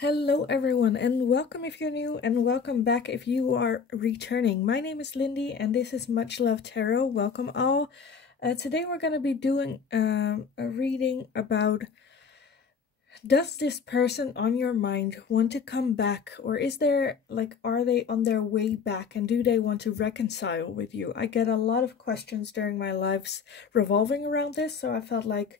Hello everyone, and welcome if you're new and welcome back if you are returning. My name is Lindy and this is Much Love Tarot. Welcome all. Today we're going to be doing a reading about, does this person on your mind want to come back, or is there are they on their way back, and do they want to reconcile with you? I get a lot of questions during my lives revolving around this, so I felt like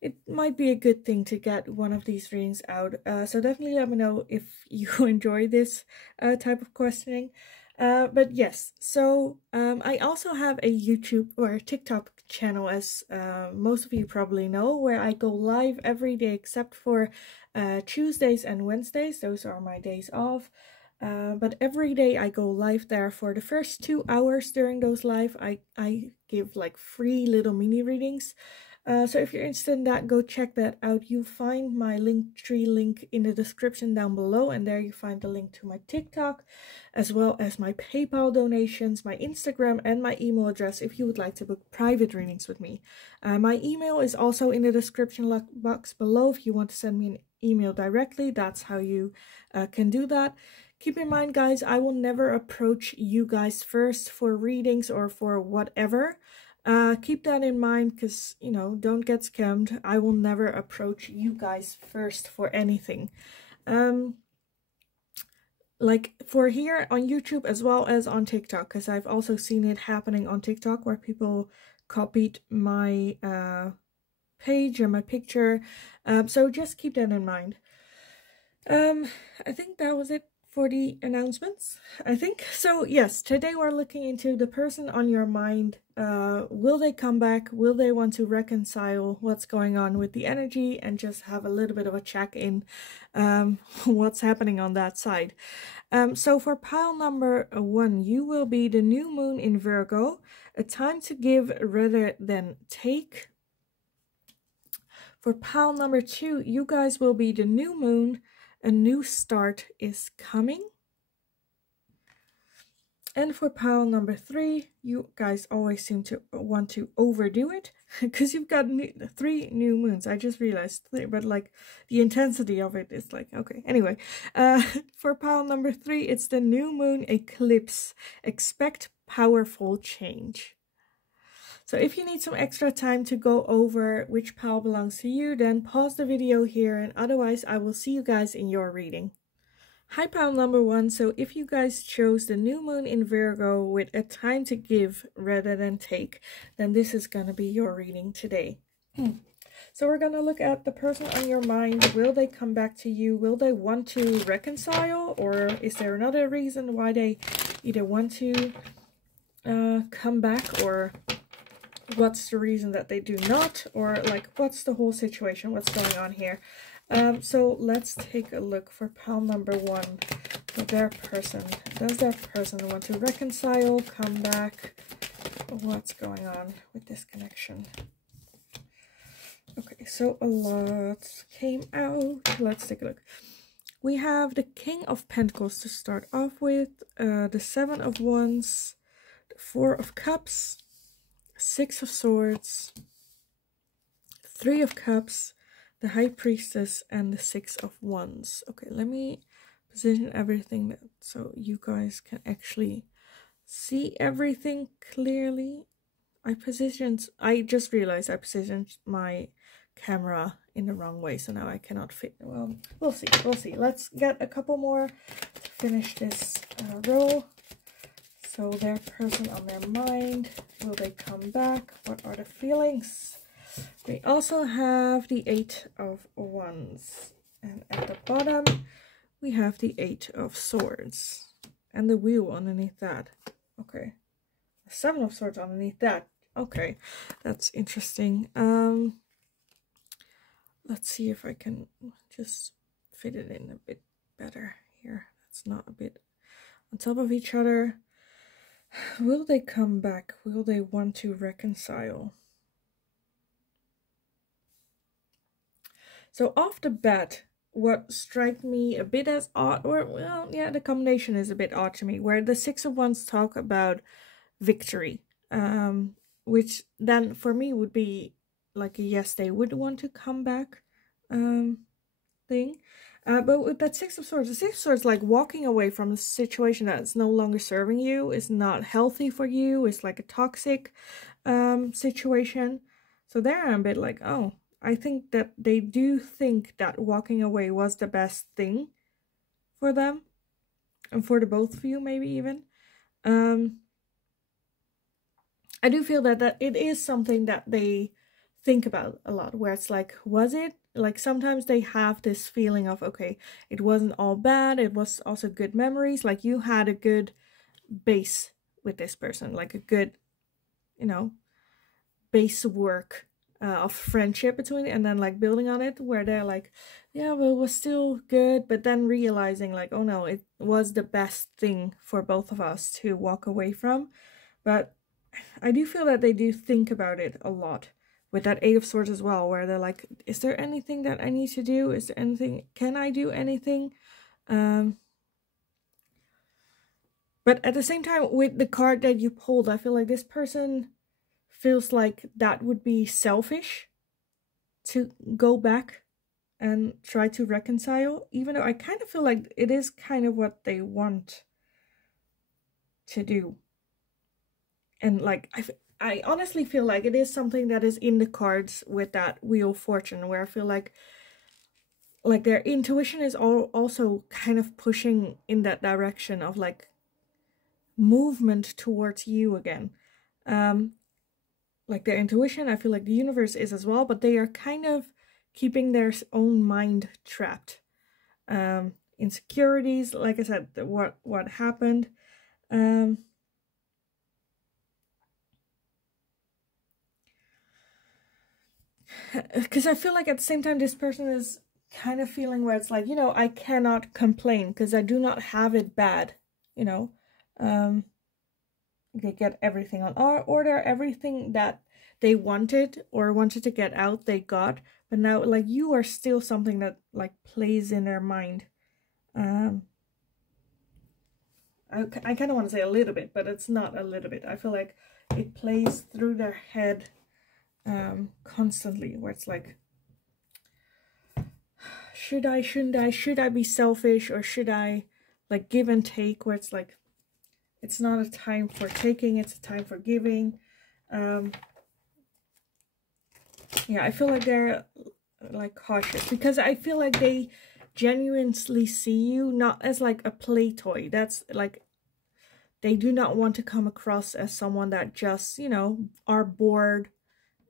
it might be a good thing to get one of these readings out. So definitely let me know if you enjoy this type of questioning. But yes, so I also have a YouTube or TikTok channel, as most of you probably know, where I go live every day except for Tuesdays and Wednesdays. Those are my days off. But every day I go live there. For the first 2 hours during those live, I give like free little mini readings. So if you're interested in that, go check that out. You find my Linktree link in the description down below, and there you find the link to my TikTok, as well as my PayPal donations, my Instagram, and my email address if you would like to book private readings with me. My email is also in the description box below if you want to send me an email directly. That's how you can do that. Keep in mind, guys, I will never approach you guys first for readings or for whatever. Keep that in mind, because, you know, don't get scammed. I will never approach you guys first for anything. Like for here on YouTube as well as on TikTok, because I've also seen it happening on TikTok where people copied my page or my picture. So just keep that in mind. I think that was it for the announcements, I think. So yes, today we're looking into the person on your mind. Will they come back? Will they want to reconcile? What's going on with the energy? And just have a little bit of a check in what's happening on that side. So for pile number 1, you will be the new moon in Virgo, a time to give rather than take. For pile number 2, you guys will be the new moon, a new start is coming. And for pile number 3, you guys always seem to want to overdo it, because you've got 3 new moons. I just realized 3, but like the intensity of it is like, okay. Anyway, for pile number 3, it's the new moon eclipse. Expect powerful change. So if you need some extra time to go over which pile belongs to you, then pause the video here, and otherwise I will see you guys in your reading. Hi, pile number 1. So if you guys chose the new moon in Virgo with a time to give rather than take, then this is going to be your reading today. So we're going to look at the person on your mind. Will they come back to you? Will they want to reconcile? Or is there another reason why they either want to come back, or what's the reason that they do not, or like what's the whole situation, what's going on here? So let's take a look for pile number 1 for their person. Does that person want to reconcile, come back? What's going on with this connection? Okay, so a lot came out. Let's take a look. We have the King of Pentacles to start off with, the 7 of Wands, the 4 of Cups, 6 of Swords, 3 of Cups, the High Priestess, and the 6 of Wands. Okay, let me position everything so you guys can actually see everything clearly. I just realized I positioned my camera in the wrong way, so now I cannot fit. Well, we'll see. Let's get a couple more to finish this row. So their person on their mind, will they come back? What are the feelings? We also have the 8 of Wands, and at the bottom we have the 8 of Swords and the wheel underneath that. Okay, the 7 of Swords underneath that. Okay, that's interesting. Let's see if I can just fit it in a bit better here. It's not a bit on top of each other. Will they come back? Will they want to reconcile? So off the bat, what struck me a bit as odd, or well, yeah, the combination is a bit odd to me, where the 6 of Wands talk about victory, which then for me would be like a yes, they would want to come back thing. But with that Six of Swords, the Six of Swords, like walking away from a situation that's no longer serving you, is not healthy for you, it's like a toxic situation. So there I'm a bit like, oh, I think that they do think that walking away was the best thing for them. And for the both of you, maybe even. I do feel that it is something that they think about a lot, where it's like, was it? Like sometimes they have this feeling of, okay, it wasn't all bad, it was also good memories, like you had a good base with this person, like a good, you know, base work of friendship between it, and then like building on it, where they're like, yeah, well, it was still good, but then realizing like, oh no, it was the best thing for both of us to walk away from. But I do feel that they do think about it a lot with that Eight of Swords as well, where they're like, is there anything that I need to do? Is there anything, can I do anything? But at the same time, with the card that you pulled, I feel like this person feels like that would be selfish to go back and try to reconcile, even though I kind of feel like it is kind of what they want to do. And like, I honestly feel like it is something that is in the cards with that Wheel of Fortune, where I feel like their intuition is also kind of pushing in that direction of like movement towards you again. Like their intuition, I feel like the universe is as well, but they are kind of keeping their own mind trapped. Insecurities, like I said, what happened. Because I feel like at the same time, this person is kind of feeling where it's like, you know, I cannot complain because I do not have it bad, you know. They get everything on order, everything that they wanted or wanted to get out, they got. But now, like, you are still something that, like, plays in their mind. I kind of want to say a little bit, but it's not a little bit. I feel like it plays through their head constantly, where it's like, should I, shouldn't I, should I be selfish, or should I, like, give and take, where it's like, it's not a time for taking, it's a time for giving. Yeah, I feel like they're, like, cautious, because I feel like they genuinely see you not as, like, a play toy. That's, like, they do not want to come across as someone that just, you know, are bored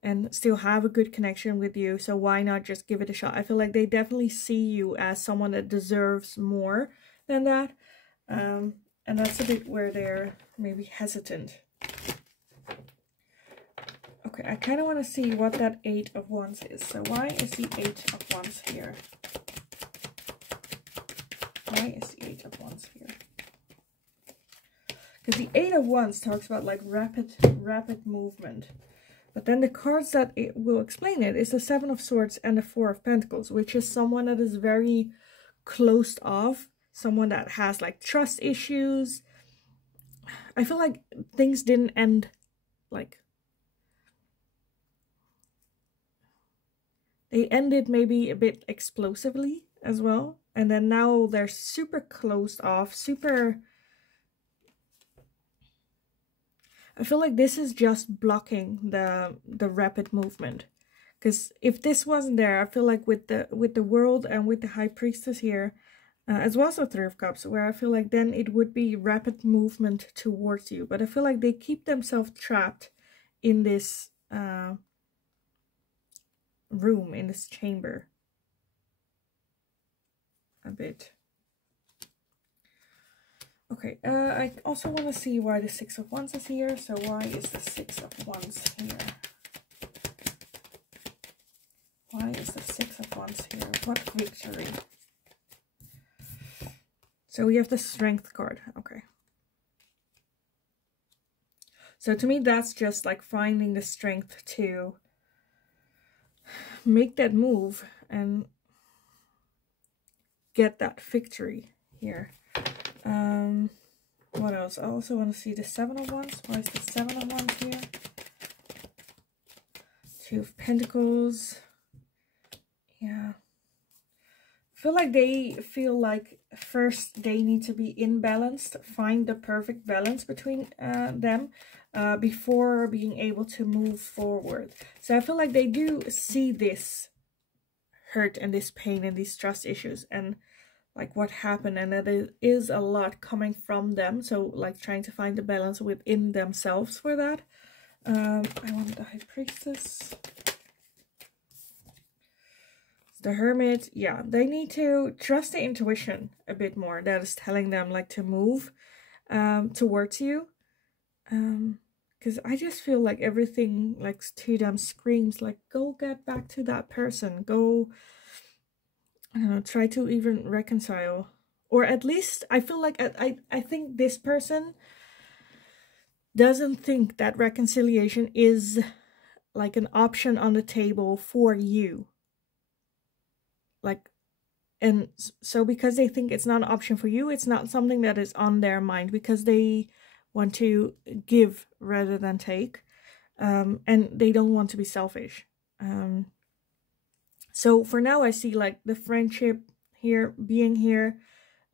and still have a good connection with you, so why not just give it a shot? I feel like they definitely see you as someone that deserves more than that, and that's a bit where they're maybe hesitant. Okay, I kind of want to see what that Eight of Wands is. So why is the Eight of Wands here? Why is the Eight of Wands here? Because the Eight of Wands talks about, like, rapid movement. But then the cards that it will explain it is the Seven of Swords and the Four of Pentacles, which is someone that is very closed off, someone that has, like, trust issues. I feel like things didn't end, like, they ended maybe a bit explosively as well. And then now they're super closed off, super... I feel like this is just blocking the rapid movement. Because if this wasn't there, I feel like with the World and with the High Priestess here, as well as the Three of Cups, where I feel like then it would be rapid movement towards you. But I feel like they keep themselves trapped in this room, in this chamber. A bit. Okay, I also want to see why the Six of Wands is here. So why is the Six of Wands here? Why is the Six of Wands here? What victory? So we have the Strength card. Okay. So to me, that's just like finding the strength to make that move and get that victory here. What else? I also want to see the Seven of Wands. Why is the Seven of Wands here? Two of Pentacles. Yeah. feel like they feel like first they need to be in balance, find the perfect balance between them before being able to move forward. So I feel like they do see this hurt and this pain and these trust issues and like what happened, and that it is a lot coming from them. So like trying to find the balance within themselves for that. I want the High Priestess. The Hermit, yeah, they need to trust the intuition a bit more. That is telling them like to move towards you. Because I just feel like everything like to them screams like, go get back to that person. Go, I don't know, try to even reconcile. Or at least I feel like I think this person doesn't think that reconciliation is like an option on the table for you. Like, and so because they think it's not an option for you, it's not something that is on their mind, because they want to give rather than take, and they don't want to be selfish. So for now I see like the friendship here, being here,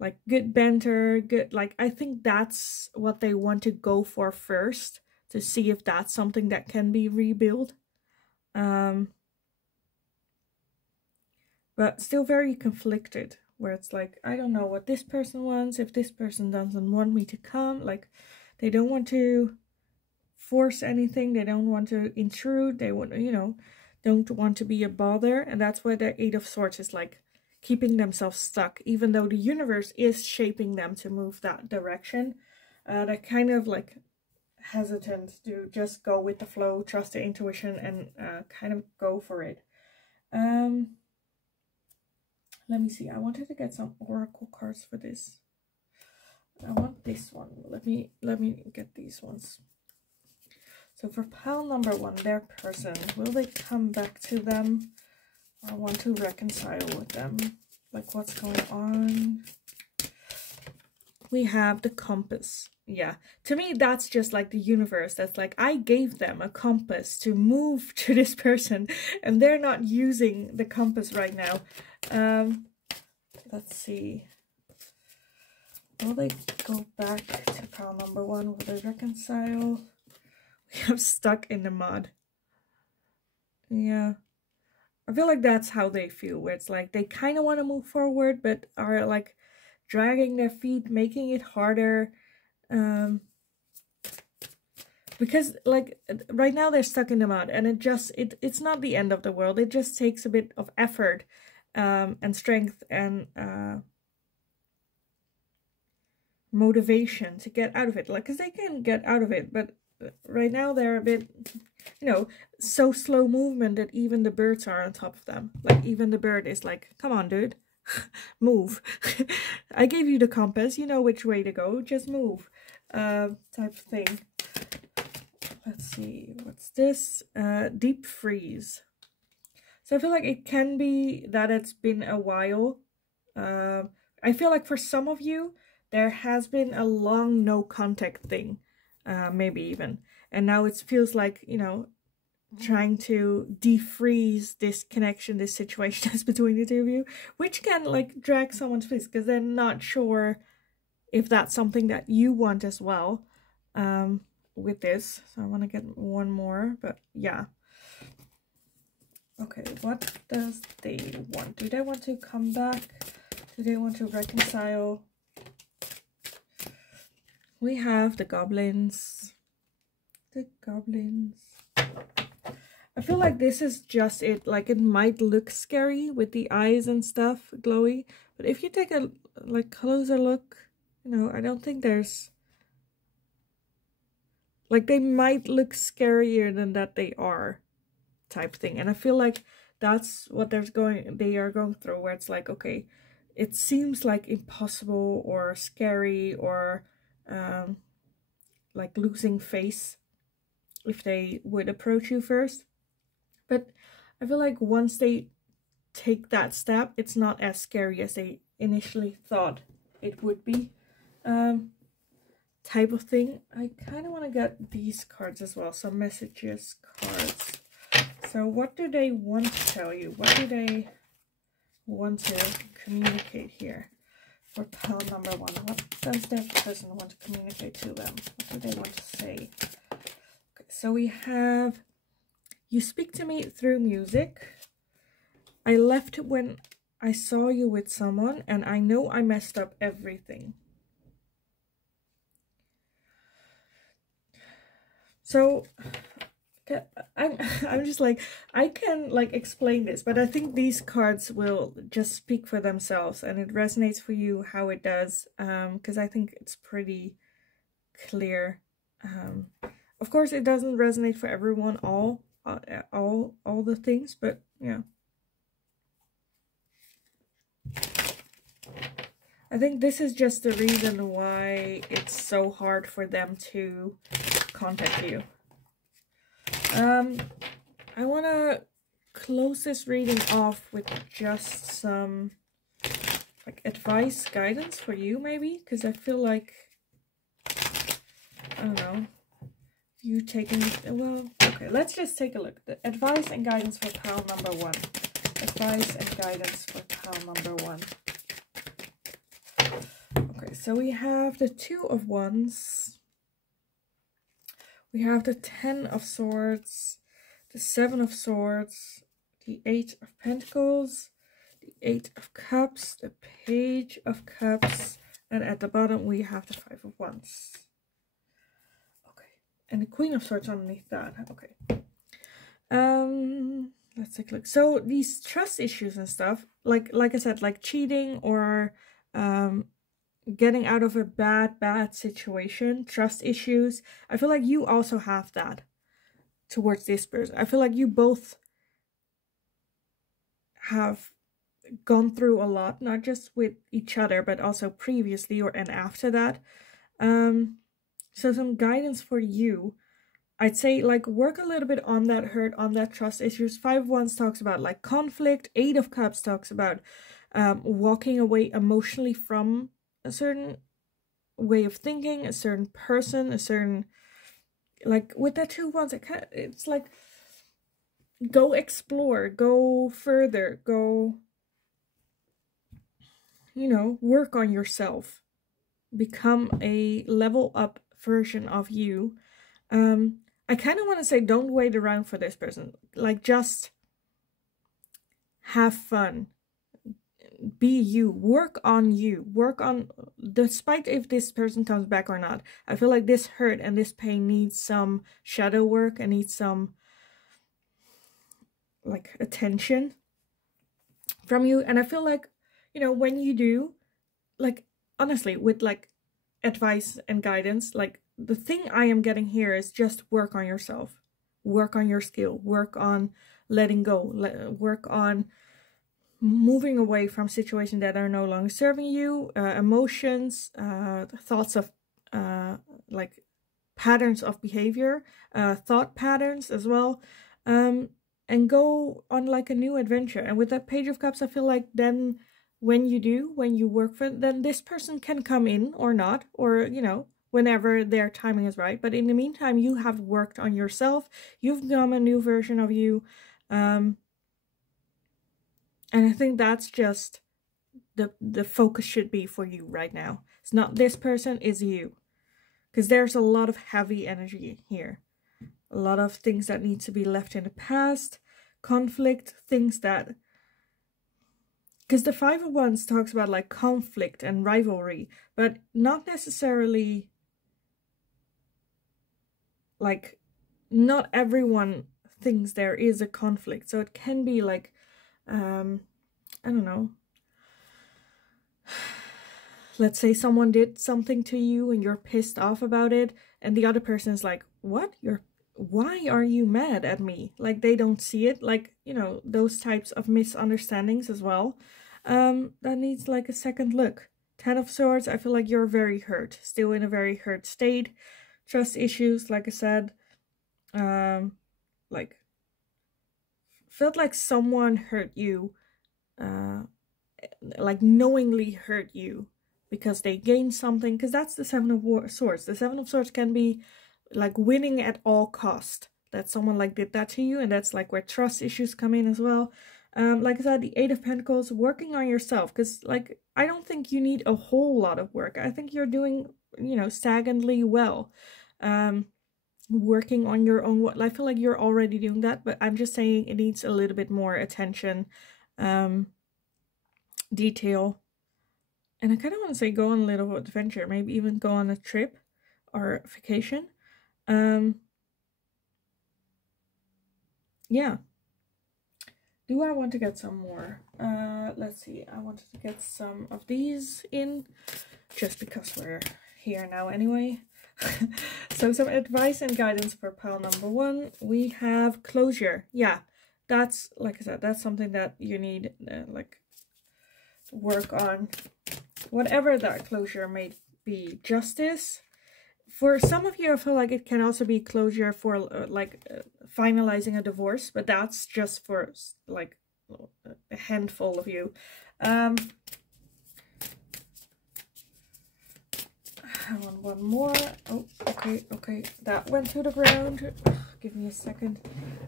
like good banter, good, like I think that's what they want to go for first, to see if that's something that can be rebuilt. But still very conflicted, where it's like, I don't know what this person wants, if this person doesn't want me to come, like they don't want to force anything, they don't want to intrude, they want, you know, don't want to be a bother. And that's why the Eight of Swords is like keeping themselves stuck, even though the universe is shaping them to move that direction. They're kind of like hesitant to just go with the flow, trust the intuition, and kind of go for it. Let me see. I wanted to get some oracle cards for this. I want this one. Let me get these ones. So for pile number 1, their person, will they come back to them? I want to reconcile with them. Like, what's going on? We have the compass. Yeah, to me that's just like the universe. That's like, I gave them a compass to move to this person, and they're not using the compass right now. Let's see. Will they go back to pile number 1? Will they reconcile? We have stuck in the mud. Yeah. I feel like that's how they feel, where it's like they kind of want to move forward, but are like dragging their feet, making it harder. Because like right now they're stuck in the mud, and it's not the end of the world. It just takes a bit of effort and strength and motivation to get out of it. Like, because they can get out of it, but right now they're a bit, you know, so slow movement that even the birds are on top of them. Like, even the bird is like, come on, dude, move. I gave you the compass, you know which way to go, just move, type of thing. Let's see, what's this? Deep freeze. So I feel like it can be that it's been a while. I feel like for some of you, there has been a long no contact thing, maybe even. And now it feels like, you know, trying to defreeze this connection, this situation that's between the two of you, which can like drag someone's feet because they're not sure if that's something that you want as well with this. So I want to get one more, but yeah. Okay, what does they want? Do they want to come back? Do they want to reconcile? We have the goblins. The goblins. I feel like this is just it. Like, it might look scary with the eyes and stuff, glowy. But if you take a like closer look, you know, I don't think there's... Like, they might look scarier than that they are, type thing. And I feel like that's what they are going through, where it's like, okay, it seems like impossible or scary or like losing face if they would approach you first. But I feel like once they take that step, it's not as scary as they initially thought it would be, type of thing. I kind of want to get these cards as well, some messages cards. So what do they want to tell you? What do they want to communicate here for pile number 1? What does that person want to communicate to them? What do they want to say? Okay, so we have, you speak to me through music. I left when I saw you with someone, and I know I messed up everything. So I'm just like, I can like explain this, but I think these cards will just speak for themselves, and it resonates for you how it does, because I think it's pretty clear. Of course, it doesn't resonate for everyone, all the things, but yeah. I think this is just the reason why it's so hard for them to contact you. I want to close this reading off with just some like advice, guidance for you maybe, because I feel like, I don't know, you taking, well, okay, let's just take a look. The advice and guidance for pile number 1. Advice and guidance for pile number 1. Okay, so we have the 2 of Wands. We have the 10 of Swords, the 7 of Swords, the 8 of Pentacles, the 8 of Cups, the Page of Cups, and at the bottom we have the 5 of Wands. Okay, and the Queen of Swords underneath that. Okay. Let's take a look. So these trust issues and stuff, like I said, like cheating or getting out of a bad situation, trust issues. I feel like you also have that towards this person. I feel like you both have gone through a lot, not just with each other, but also previously and after that. So some guidance for you. I'd say like work a little bit on that hurt, on that trust issues. 5 of Wands talks about like conflict. 8 of Cups talks about walking away emotionally from a certain way of thinking, a certain person, a certain, like with that 2 of Wands, it's like go explore, go further, go, you know, work on yourself, become a level up version of you. I kind of want to say don't wait around for this person, like just have fun, be you, work on, despite if this person comes back or not. I feel like this hurt and this pain needs some shadow work and needs some like attention from you. And I feel like, you know, when you do, like honestly, with like advice and guidance, like the thing I am getting here is just work on yourself, work on your skill, work on letting go, work on moving away from situations that are no longer serving you, emotions, thoughts of like patterns of behavior, thought patterns as well, and go on like a new adventure. And with that Page of Cups, I feel like then when you work for, then this person can come in or not, or you know, whenever their timing is right. But in the meantime, you have worked on yourself, you've become a new version of you, and I think that's just the focus should be for you right now. It's not this person, it's you. Because there's a lot of heavy energy here. A lot of things that need to be left in the past. Conflict, things that... Because the 5 of Wands talks about like conflict and rivalry. But not necessarily... Like, not everyone thinks there is a conflict. So it can be like... I don't know. Let's say someone did something to you and you're pissed off about it, and the other person is like, what? Why are you mad at me? Like they don't see it. Like, you know, those types of misunderstandings as well. That needs like a second look. 10 of Swords, I feel like you're very hurt. Still in a very hurt state. Trust issues, like I said. Like, felt like someone hurt you. Like knowingly hurt you because they gained something, because that's the 7 of Swords. The 7 of Swords can be like winning at all cost, that someone like did that to you, and that's like where trust issues come in as well. Like I said, the Eight of Pentacles, working on yourself, because like I don't think you need a whole lot of work. I think you're doing, you know, staggantly well. Working on your own. I feel like you're already doing that, but I'm just saying it needs a little bit more attention, detail. And I kind of want to say go on a little adventure, maybe even go on a trip or vacation. Yeah. Do I want to get some more? Let's see. I wanted to get some of these in just because we're here now anyway. So some advice and guidance for pile number 1. We have closure. Yeah, that's, like I said, that's something that you need like work on. Whatever that closure may be. Justice. For some of you, I feel like it can also be closure for finalizing a divorce, but that's just for like a handful of you. I want one more. Oh, okay. That went to the ground. Ugh, give me a second.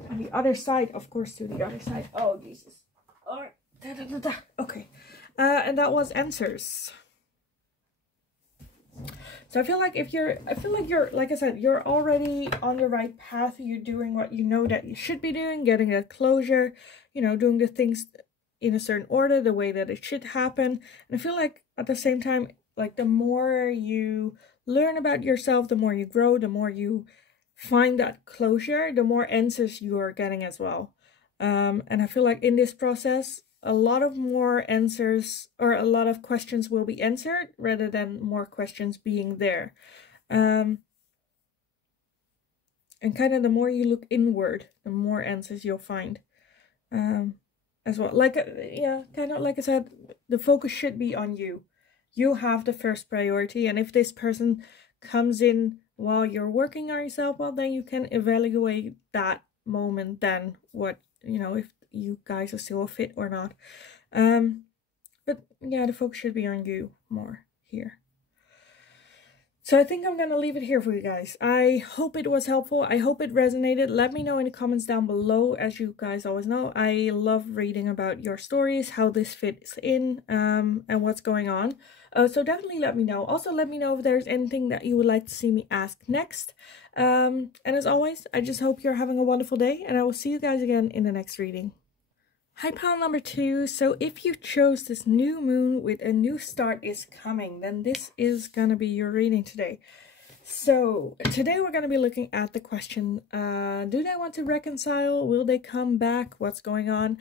On the other side, of course, to the other side. Oh, Jesus. All right. Okay. And that was answers. So I feel like you're, like I said, you're already on the right path. You're doing what you know that you should be doing, getting that closure, you know, doing the things in a certain order, the way that it should happen. And I feel like at the same time, like the more you learn about yourself, the more you grow, the more you find that closure, the more answers you are getting as well. And I feel like in this process, a lot of more answers, or a lot of questions will be answered rather than more questions being there. And kind of the more you look inward, the more answers you'll find as well. Like, yeah, kind of like I said, the focus should be on you. You have the first priority, and if this person comes in while you're working on yourself, well, then you can evaluate that moment then what, you know, if you guys are still a fit or not. But yeah, the focus should be on you more here. So I think I'm gonna leave it here for you guys. I hope it was helpful. I hope it resonated. Let me know in the comments down below. As you guys always know, I love reading about your stories, how this fits in, and what's going on. So definitely let me know. Also, let me know if there's anything that you would like to see me ask next. And as always, I just hope you're having a wonderful day, and I will see you guys again in the next reading. Hi, pile number 2. So if you chose this new moon with a new start is coming, then this is gonna be your reading today. So today we're gonna be looking at the question, do they want to reconcile? Will they come back? What's going on?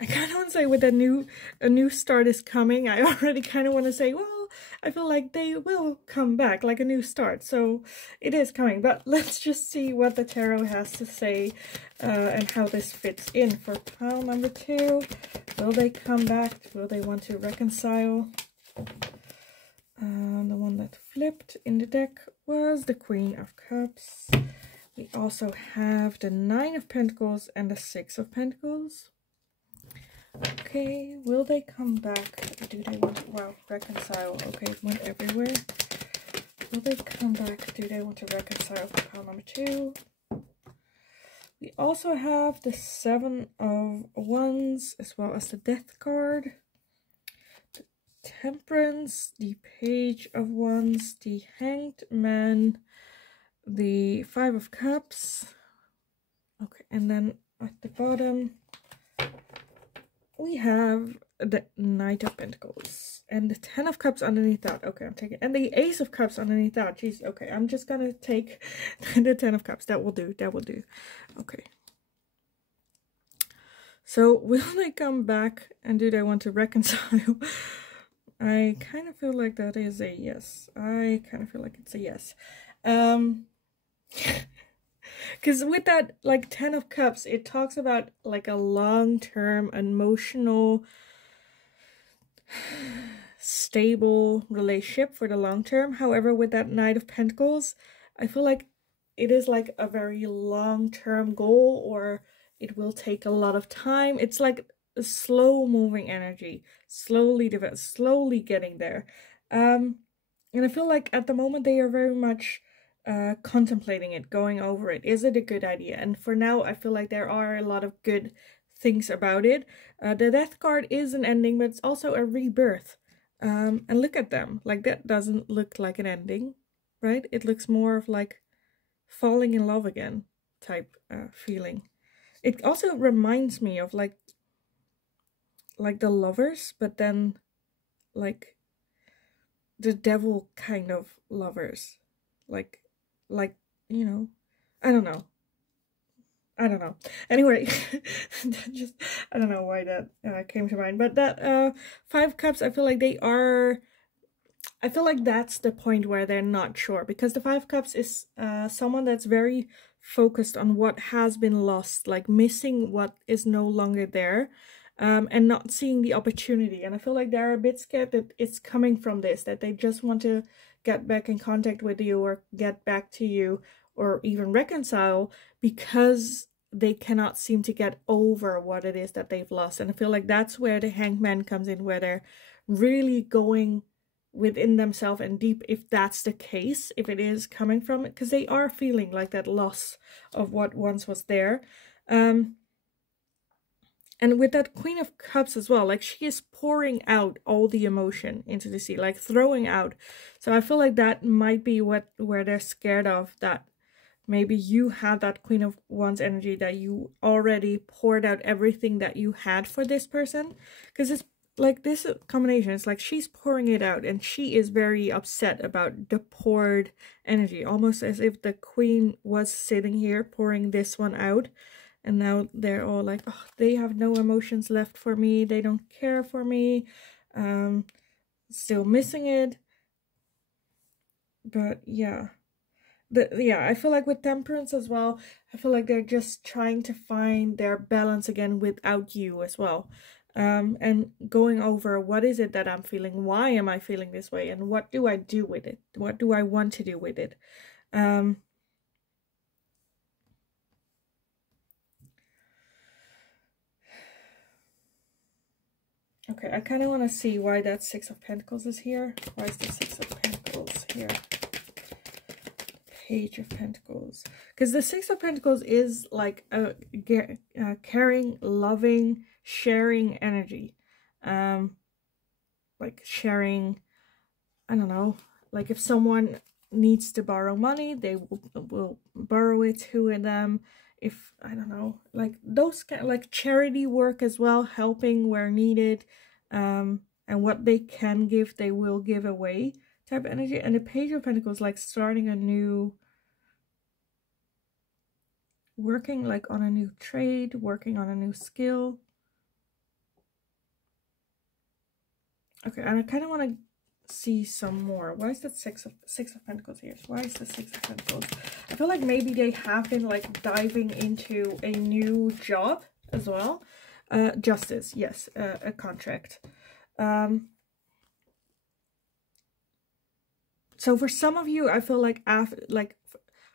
I kind of want to say with a new start is coming. I already kind of want to say, well, I feel like they will come back, like a new start. So it is coming, but let's just see what the tarot has to say and how this fits in for pile number 2. Will they come back? Will they want to reconcile? The one that flipped in the deck was the Queen of Cups. We also have the Nine of Pentacles and the Six of Pentacles. Okay, will they come back? Do they want to, well, reconcile? Okay, it went everywhere. Will they come back? Do they want to reconcile for pile number 2? We also have the Seven of Wands, as well as the Death card, the Temperance, the Page of Wands, the Hanged Man, the Five of Cups. Okay, and then at the bottom, we have the Knight of Pentacles and the Ten of Cups underneath that. Okay, I'm taking, and the Ace of Cups underneath that. Jeez, okay, I'm just gonna take the Ten of Cups. That will do, that will do. Okay. So, will they come back and do they want to reconcile? I kind of feel like that is a yes. I kind of feel like it's a yes. Because with that, like, Ten of Cups, it talks about, like, a long-term, emotional, stable relationship for the long term. However, with that Knight of Pentacles, I feel like it is, like, a very long-term goal, or it will take a lot of time. It's, like, a slow-moving energy, slowly getting there. And I feel like at the moment they are very much contemplating it, going over it. Is it a good idea? And for now, I feel like there are a lot of good things about it. The Death card is an ending, but it's also a rebirth. And look at them. Like, that doesn't look like an ending, right? It looks more of like falling in love again type feeling. It also reminds me of like the Lovers, but then like the devil kind of lovers. Like, you know, I don't know. Anyway, just, I don't know why that came to mind. But that 5 cups, I feel like that's the point where they're not sure. Because the 5 cups is someone that's very focused on what has been lost. Like missing what is no longer there. And not seeing the opportunity. And I feel like they're a bit scared that it's coming from this. That they just want to get back in contact with you or get back to you. Or even reconcile because they cannot seem to get over what it is that they've lost. And I feel like that's where the Hanged Man comes in, where they're really going within themselves and deep, if that's the case, if it is coming from it, because they are feeling like that loss of what once was there. And with that Queen of Cups as well, like she is pouring out all the emotion into the sea, like throwing out. So I feel like that might be where they're scared of, that maybe you have that Queen of Wands energy, that you already poured out everything that you had for this person. Because it's like this combination, it's like she's pouring it out and she is very upset about the poured energy. Almost as if the Queen was sitting here pouring this one out. And now they're all like, oh, they have no emotions left for me. They don't care for me. Still missing it. But yeah. I feel like with Temperance as well, I feel like they're just trying to find their balance again without you as well. And going over, what is it that I'm feeling? Why am I feeling this way? And what do I do with it? What do I want to do with it? Okay, I kind of want to see why that 6 of Pentacles is here. Why is the 6 of Pentacles here? Page of Pentacles. Because the 6 of Pentacles is like a caring, loving, sharing energy. Like sharing, I don't know, like if someone needs to borrow money, they will borrow it to them. If, I don't know, like those kind of like charity work as well, helping where needed, and what they can give, they will give away type of energy. And the Page of Pentacles, like starting a new, working like on a new trade, working on a new skill. Okay, and I kind of want to see some more. Why is that six of Pentacles here? Why is the 6 of Pentacles? I feel like maybe they have been like diving into a new job as well. Justice, yes, a contract. So for some of you, I feel like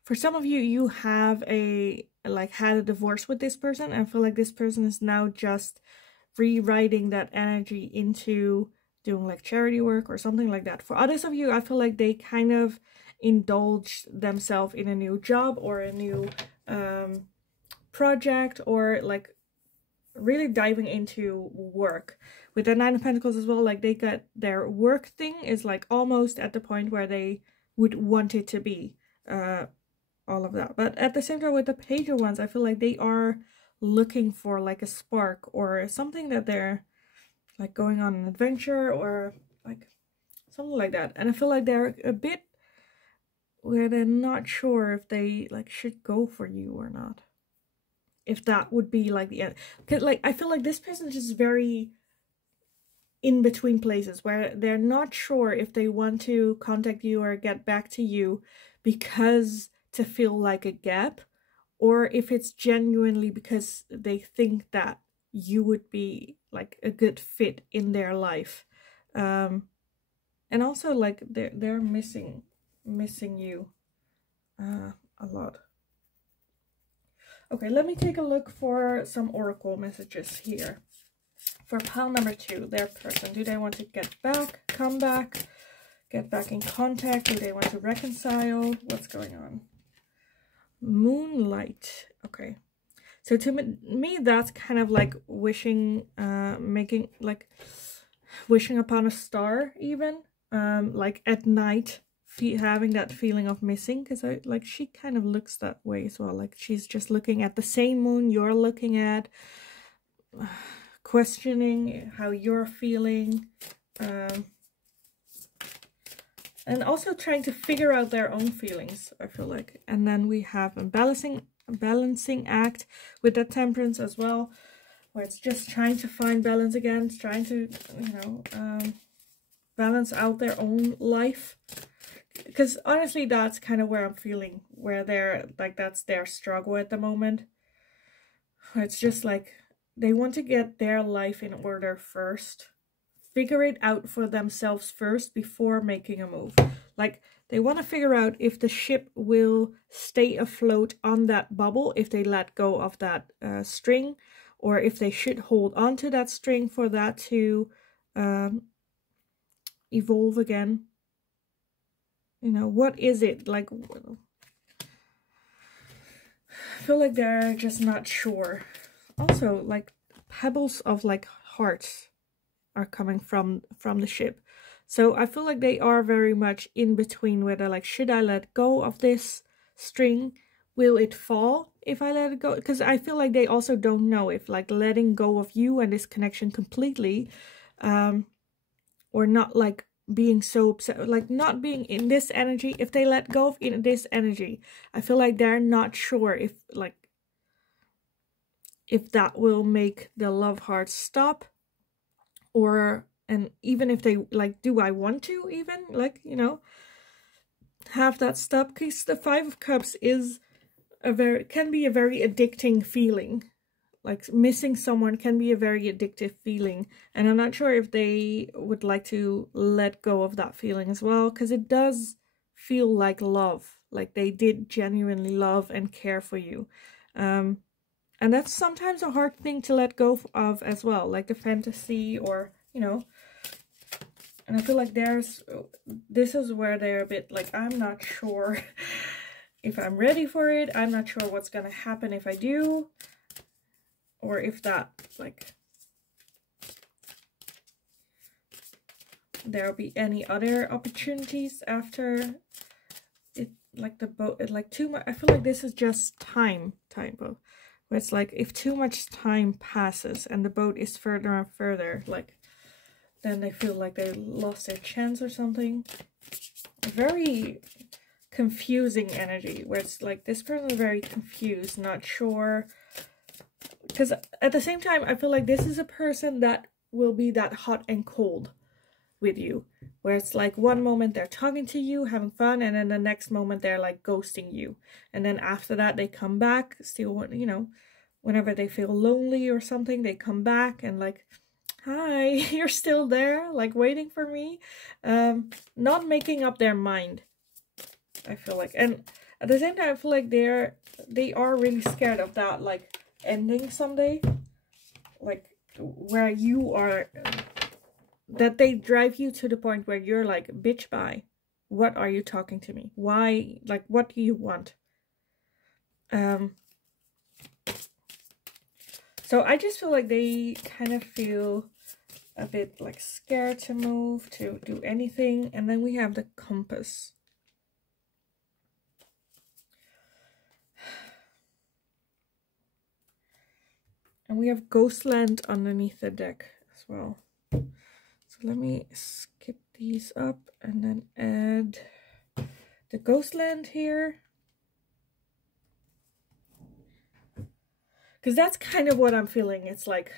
for some of you, you have had a divorce with this person. I feel like this person is now just rewriting that energy into doing like charity work or something like that. For others of you, I feel like they kind of indulged themselves in a new job or a new project, or like really diving into work. With the 9 of Pentacles as well, like they got their work thing is like almost at the point where they would want it to be, all of that. But at the same time, with the Page of Wands, I feel like they are looking for like a spark or something, that they're like going on an adventure or like something like that. And I feel like they're a bit where they're not sure if they like should go for you or not. If that would be like the end. Because like I feel like this person is just very in between places, where they're not sure if they want to contact you or get back to you because to fill like a gap, or if it's genuinely because they think that you would be like a good fit in their life. And also like they're missing you a lot. Okay, let me take a look for some oracle messages here. For pile number 2, their person, do they want to get back, come back, get back in contact? Do they want to reconcile? What's going on? Moonlight. Okay. So to me, that's kind of like wishing, wishing upon a star, even, like at night, having that feeling of missing, because she kind of looks that way as well. Like she's just looking at the same moon you're looking at, questioning how you're feeling, and also trying to figure out their own feelings, I feel like. And then we have a balancing act with the Temperance as well, where it's just trying to find balance again. It's trying to, you know, balance out their own life. Because honestly, that's kind of where I'm feeling, where they're like, that's their struggle at the moment. It's just like they want to get their life in order first, figure it out for themselves first before making a move. Like they want to figure out if the ship will stay afloat on that bubble if they let go of that string, or if they should hold on to that string for that to evolve again. You know, what is it? Like, I feel like they're just not sure. Also, like, pebbles of, like, hearts are coming from the ship. So I feel like they are very much in between, whether, like, should I let go of this string? Will it fall if I let it go? Because I feel like they also don't know if, like, letting go of you and this connection completely, or not, like, being so upset, like not being in this energy. If they let go of in this energy, I feel like they're not sure if, like, if that will make the love heart stop, or, and even if they, like, do I want to even, like, you know, have that stop? Because the Five of Cups is can be a very addicting feeling. Like, missing someone can be a very addictive feeling. And I'm not sure if they would like to let go of that feeling as well. Because it does feel like love. Like, they did genuinely love and care for you. And that's sometimes a hard thing to let go of as well. Like the fantasy, or, you know. And I feel like this is where they're a bit like, I'm not sure if I'm ready for it. I'm not sure what's going to happen if I do. Or if that, like, there'll be any other opportunities after it, like the boat, like too much. I feel like this is just time of, where it's like, if too much time passes and the boat is further and further, like, then they feel like they lost their chance or something. A very confusing energy, where it's like, this person is very confused, not sure. Because at the same time, I feel like this is a person that will be that hot and cold with you. Where it's like, one moment they're talking to you, having fun, and then the next moment they're like ghosting you. And then after that, they come back, still, you know, whenever they feel lonely or something, they come back and like, hi, you're still there, like waiting for me. Not making up their mind, I feel like. And at the same time, I feel like they are really scared of that, like, ending someday, like, where you are, that they drive you to the point where you're like, bitch, bye, what are you talking to me, why, like, what do you want? So I just feel like they kind of feel a bit like scared to move, to do anything. And then we have the Compass. And we have Ghostland underneath the deck as well. So let me skip these up and then add the Ghostland here. Because that's kind of what I'm feeling it's like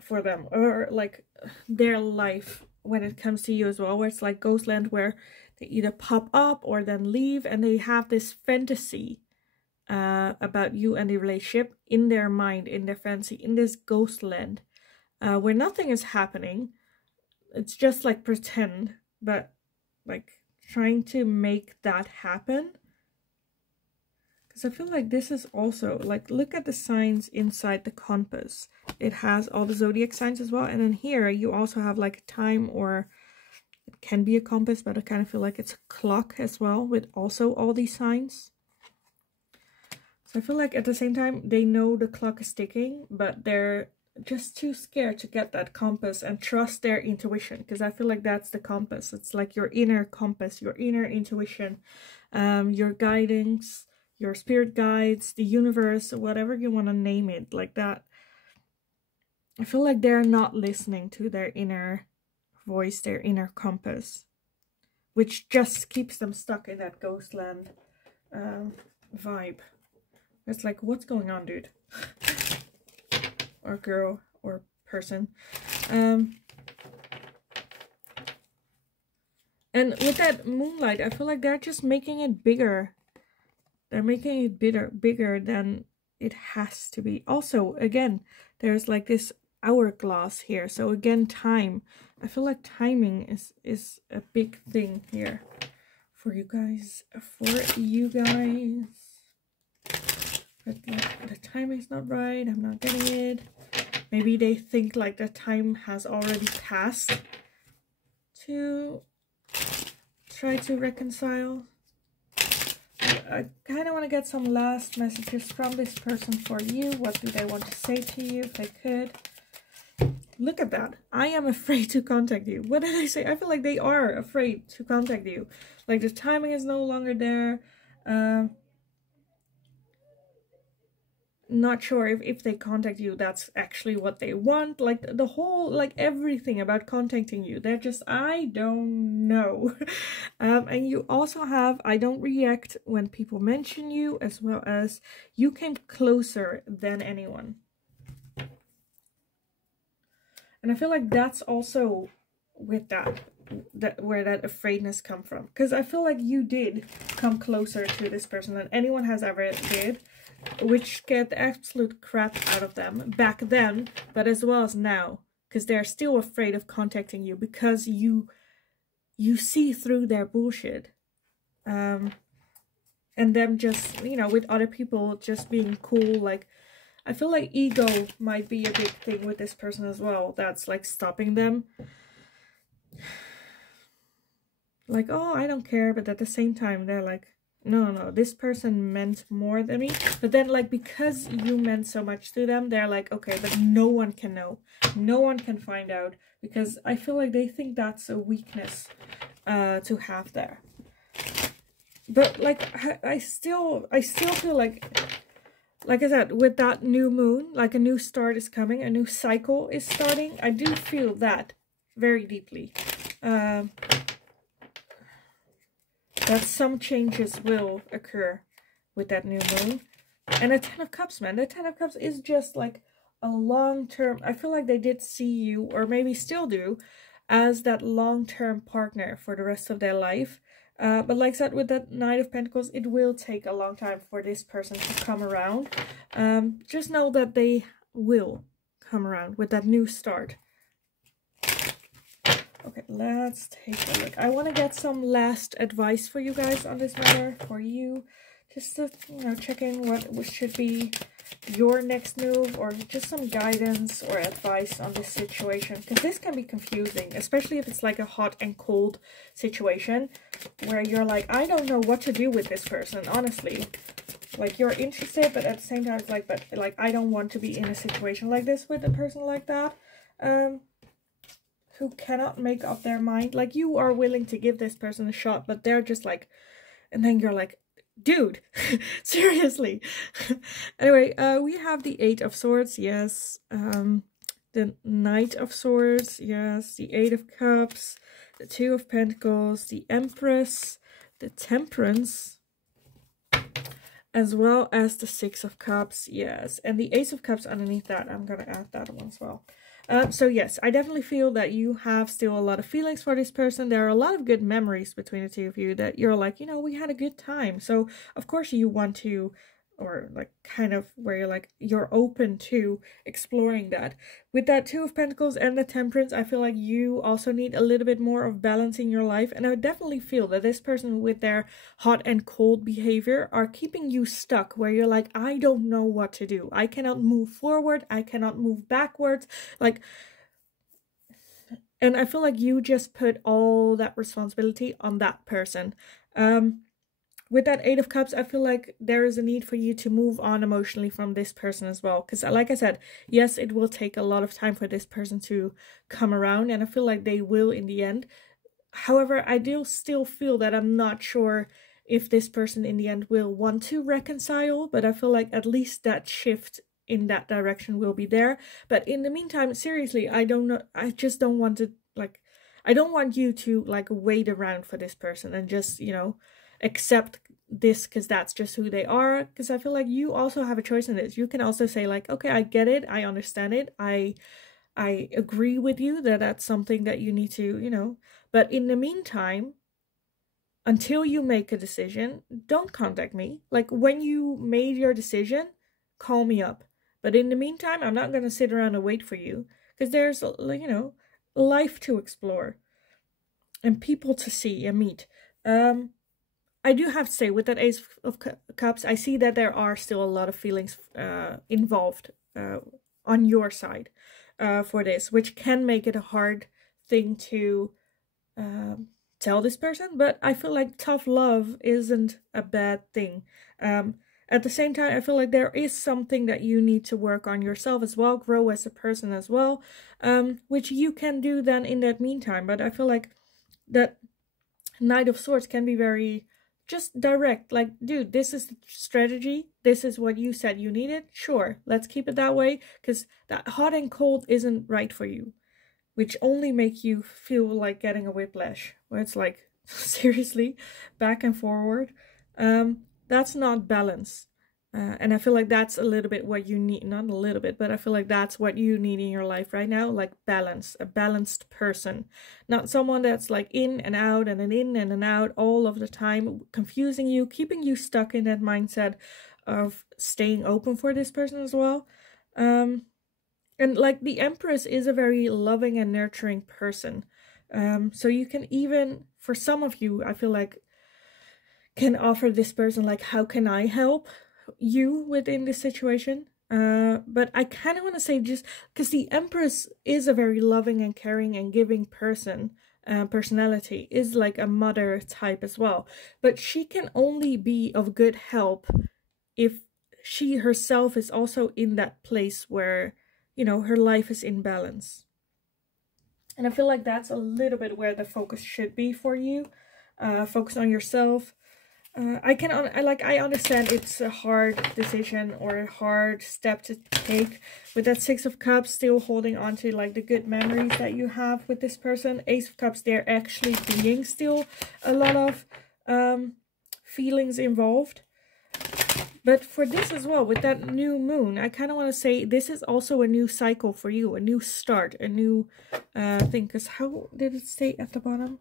for them. Or like their life when it comes to you as well. Where it's like Ghostland, where they either pop up or then leave. And they have this fantasy about you and the relationship in their mind, in their fantasy, in this ghost land, where nothing is happening. It's just like pretend, but like trying to make that happen. Because I feel like this is also like, look at the signs inside the compass. It has all the zodiac signs as well, and then here you also have like a time, or it can be a compass, but I kind of feel like it's a clock as well, with also all these signs. So I feel like at the same time, they know the clock is ticking, but they're just too scared to get that compass and trust their intuition, because I feel like that's the compass. It's like your inner compass, your inner intuition, your guidance, your spirit guides, the universe, whatever you want to name it, like that. I feel like they're not listening to their inner voice, their inner compass, which just keeps them stuck in that ghostland vibe. It's like, what's going on, dude? Or girl, or person. And with that moonlight, I feel like they're just making it bigger. They're making it bigger than it has to be. Also, again, there's like this hourglass here. So again, time. I feel like timing is a big thing here for you guys. But like, the timing's not right. I'm not getting it. Maybe they think like the time has already passed to try to reconcile. I kind of want to get some last messages from this person for you. What do they want to say to you if they could? Look at that. I am afraid to contact you. What did I say? I feel like they are afraid to contact you. Like the timing is no longer there. Not sure if they contact you, that's actually what they want. Like the whole, like everything about contacting you, they're just, I don't know. And you also have, I don't react when people mention you, as well as you came closer than anyone. And I feel like that's also with that where that afraidness come from. Because I feel like you did come closer to this person than anyone has ever did, which scared the absolute crap out of them back then, but as well as now. Because they're still afraid of contacting you because you see through their bullshit. And them just, you know, with other people just being cool, like, I feel like ego might be a big thing with this person as well. That's like stopping them. Like, oh, I don't care. But at the same time, they're like, no, this person meant more than me. But then, like, because you meant so much to them, they're like, okay, but no one can know. No one can find out. Because I feel like they think that's a weakness to have there. But, like, I still feel like I said, with that new moon, like a new start is coming, a new cycle is starting. I do feel that very deeply. That some changes will occur with that new moon. And the 10 of Cups, man. The 10 of Cups is just like a long-term... I feel like they did see you, or maybe still do, as that long-term partner for the rest of their life. But like I said, with that Knight of Pentacles, it will take a long time for this person to come around. Just know that they will come around with that new start. Okay, let's take a look. I want to get some last advice for you guys on this matter, for you. Just to, you know, check in what should be your next move, or just some guidance or advice on this situation. Because this can be confusing, especially if it's like a hot and cold situation where you're like, I don't know what to do with this person, honestly. Like, you're interested, but at the same time, it's like, but like, I don't want to be in a situation like this with a person like that. Who cannot make up their mind. Like, you are willing to give this person a shot, but they're just like, and then you're like, dude, seriously. Anyway, we have the 8 of Swords, yes. The Knight of Swords, yes. The 8 of Cups, the 2 of Pentacles, the Empress, the Temperance, as well as the 6 of Cups, yes. And the Ace of Cups underneath that, I'm gonna add that one as well. So yes, I definitely feel that you have still a lot of feelings for this person. There are a lot of good memories between the two of you that you're like, you know, we had a good time. So of course you want to, or like kind of where you're like, you're open to exploring that. With that 2 of Pentacles and the Temperance, I feel like you also need a little bit more of balance in your life. And I definitely feel that this person with their hot and cold behavior are keeping you stuck where you're like, I don't know what to do. I cannot move forward. I cannot move backwards. Like, and I feel like you just put all that responsibility on that person. with that Eight of Cups, I feel like there is a need for you to move on emotionally from this person as well. Because like I said, yes, it will take a lot of time for this person to come around, and I feel like they will in the end. However, I do still feel that I'm not sure if this person in the end will want to reconcile, but I feel like at least that shift in that direction will be there. But in the meantime, seriously, I don't know. I just don't want to, like, I don't want you to, like, wait around for this person and just, you know, accept this because that's just who they are. Because I feel like you also have a choice in this. You can also say, like, okay, I get it, I understand it, I agree with you that that's something that you need to, you know, but in the meantime, until you make a decision, don't contact me. Like, when you made your decision, call me up. But in the meantime, I'm not going to sit around and wait for you, because there's, you know, life to explore and people to see and meet. I do have to say, with that Ace of Cups, I see that there are still a lot of feelings involved on your side for this, which can make it a hard thing to tell this person. But I feel like tough love isn't a bad thing. At the same time, I feel like there is something that you need to work on yourself as well, grow as a person as well, which you can do then in that meantime. But I feel like that Knight of Swords can be very just direct, like, dude, this is the strategy, this is what you said you needed, sure, let's keep it that way, because that hot and cold isn't right for you, which only make you feel like getting a whiplash, where it's like, seriously, back and forward. That's not balance. And I feel like that's a little bit what you need, not a little bit, but I feel like that's what you need in your life right now, like balance, a balanced person, not someone that's like in and out and in and an out all of the time, confusing you, keeping you stuck in that mindset of staying open for this person as well. And like the Empress is a very loving and nurturing person. So you can even, for some of you, I feel like can offer this person like, how can I help you within this situation? But I kind of want to say, just because the Empress is a very loving and caring and giving person, personality, is like a mother type as well, but she can only be of good help if she herself is also in that place where, you know, her life is in balance. And I feel like that's a little bit where the focus should be for you. Focus on yourself. I understand it's a hard decision or a hard step to take with that Six of Cups, still holding on to like the good memories that you have with this person. Ace of Cups, there actually being still a lot of feelings involved. But for this as well, with that new moon, I kind of want to say this is also a new cycle for you, a new start, a new thing. Because how did it say at the bottom?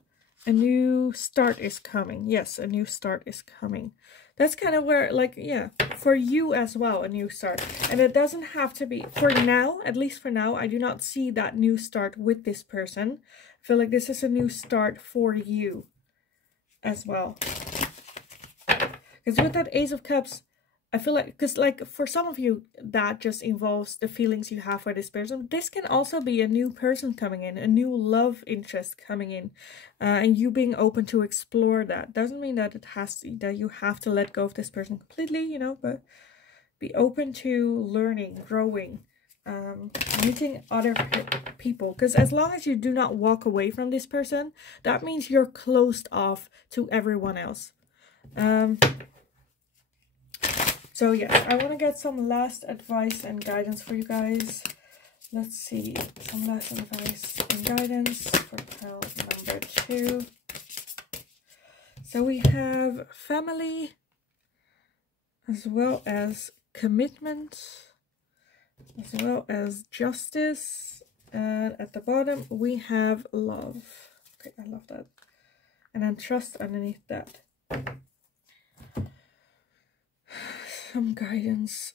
A new start is coming. Yes, a new start is coming. That's kind of where, like, yeah, for you as well, a new start. And it doesn't have to be, for now, at least for now, I do not see that new start with this person. I feel like this is a new start for you as well. Because with that Ace of Cups, I feel like, because like for some of you, that just involves the feelings you have for this person. This can also be a new person coming in, a new love interest coming in, and you being open to explore that. Doesn't mean that that you have to let go of this person completely, you know, but be open to learning, growing, meeting other people. Because as long as you do not walk away from this person, that means you're closed off to everyone else. So yes, I want to get some last advice and guidance for you guys. Let's see, some last advice and guidance for pile number 2. So we have family, as well as commitment, as well as justice. And at the bottom, we have love. Okay, I love that. And then trust underneath that. Some guidance.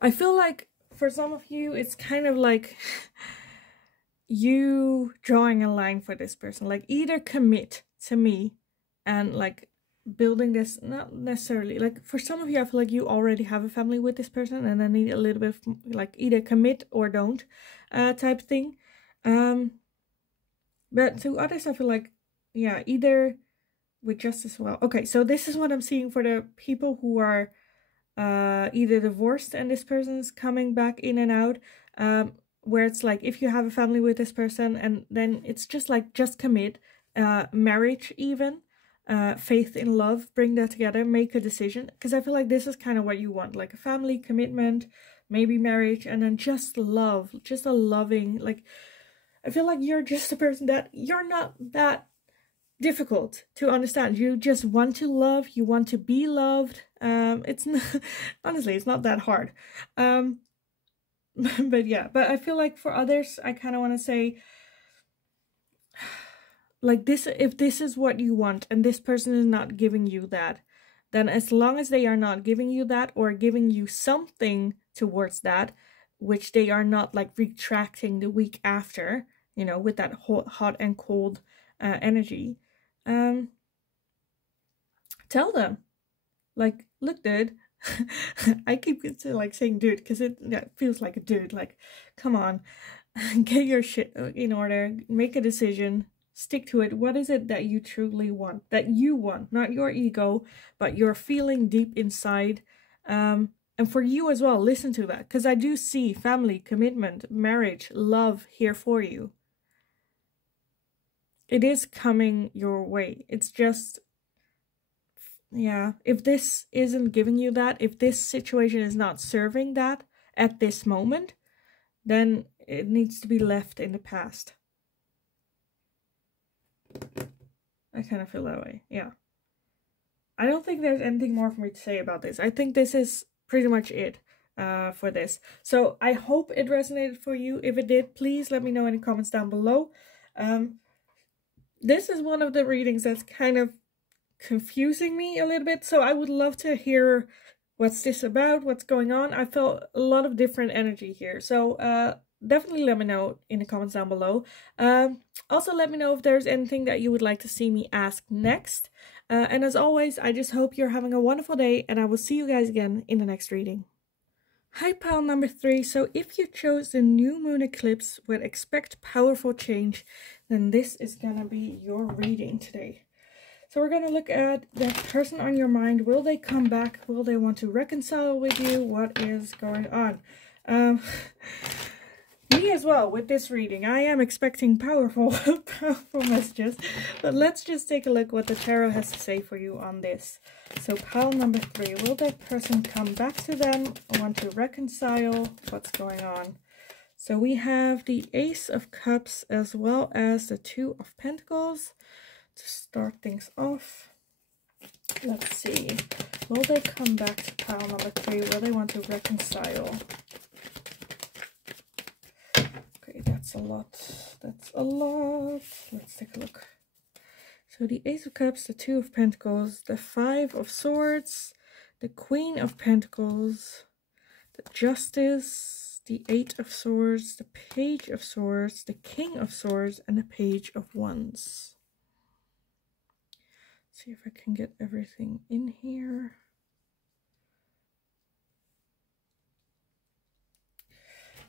I feel like for some of you, it's kind of like you drawing a line for this person. Like, either commit to me and like building this, not necessarily, like for some of you, I feel like you already have a family with this person and I need a little bit of like either commit or don't type thing. But to others, I feel like yeah, either with justice. Well, okay, so this is what I'm seeing for the people who are either divorced and this person's coming back in and out, where it's like if you have a family with this person, and then it's just like just commit, marriage even, faith in love, bring that together, make a decision, because I feel like this is kind of what you want, like a family commitment, maybe marriage, and then just love, just a loving, like I feel like you're just a person that you're not that difficult to understand. You just want to love, you want to be loved. It's not, honestly, it's not that hard. But yeah, but I feel like for others, I kind of want to say, like, this, if this is what you want and this person is not giving you that, then as long as they are not giving you that or giving you something towards that, which they are not like retracting the week after, you know, with that hot and cold energy, tell them, like, look, dude. I keep like saying dude because it feels like a dude, like, come on, get your shit in order, make a decision, stick to it. What is it that you truly want, that you want, not your ego, but you're feeling deep inside? And for you as well, listen to that, because I do see family, commitment, marriage, love here for you. It is coming your way. It's just, yeah, if this isn't giving you that, if this situation is not serving that at this moment, then it needs to be left in the past. I kind of feel that way, yeah. I don't think there's anything more for me to say about this. I think this is pretty much it for this. So I hope it resonated for you. If it did, please let me know in the comments down below. This is one of the readings that's kind of confusing me a little bit, so I would love to hear what's this about, what's going on. I felt a lot of different energy here, so definitely let me know in the comments down below. Also let me know if there's anything that you would like to see me ask next, and as always, I just hope you're having a wonderful day, and I will see you guys again in the next reading. Hi pile number 3, so if you chose the new moon eclipse with expect powerful change, then this is gonna be your reading today. So we're going to look at the person on your mind. Will they come back? Will they want to reconcile with you? What is going on? Me as well with this reading. I am expecting powerful, powerful messages. But let's just take a look what the tarot has to say for you on this. So pile number 3. Will that person come back to them? Want to reconcile? What's going on? So we have the Ace of Cups as well as the Two of Pentacles. To start things off, let's see, will they come back to pile number 3? Will they want to reconcile? Okay, that's a lot. That's a lot. Let's take a look. So the Ace of Cups, the Two of Pentacles, the Five of Swords, the Queen of Pentacles, the Justice, the Eight of Swords, the Page of Swords, the King of Swords, and the Page of Wands. See if I can get everything in here.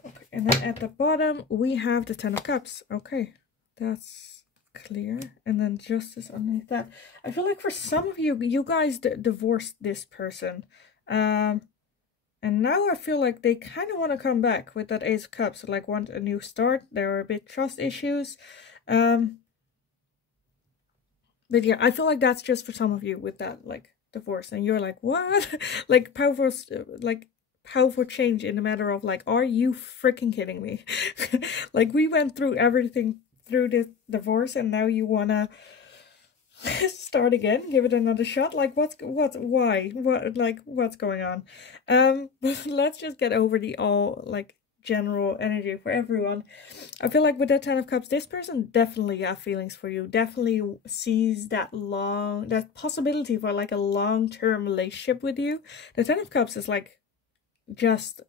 Okay, and then at the bottom we have the Ten of Cups. Okay, that's clear. And then Justice underneath that. I feel like for some of you, you guys divorced this person. And now I feel like they kind of want to come back with that Ace of Cups. Like want a new start. There are a bit trust issues. But yeah, I feel like that's just for some of you with that, like, divorce. And you're like, what? Like, powerful change in the matter of, like, are you freaking kidding me? Like, we went through everything through this divorce and now you wanna start again, give it another shot? Like, what's going on? But let's just get over the all, like, general energy for everyone. I feel like with that Ten of Cups, this person definitely have feelings for you, definitely sees that possibility for like a long-term relationship with you. The Ten of Cups is like just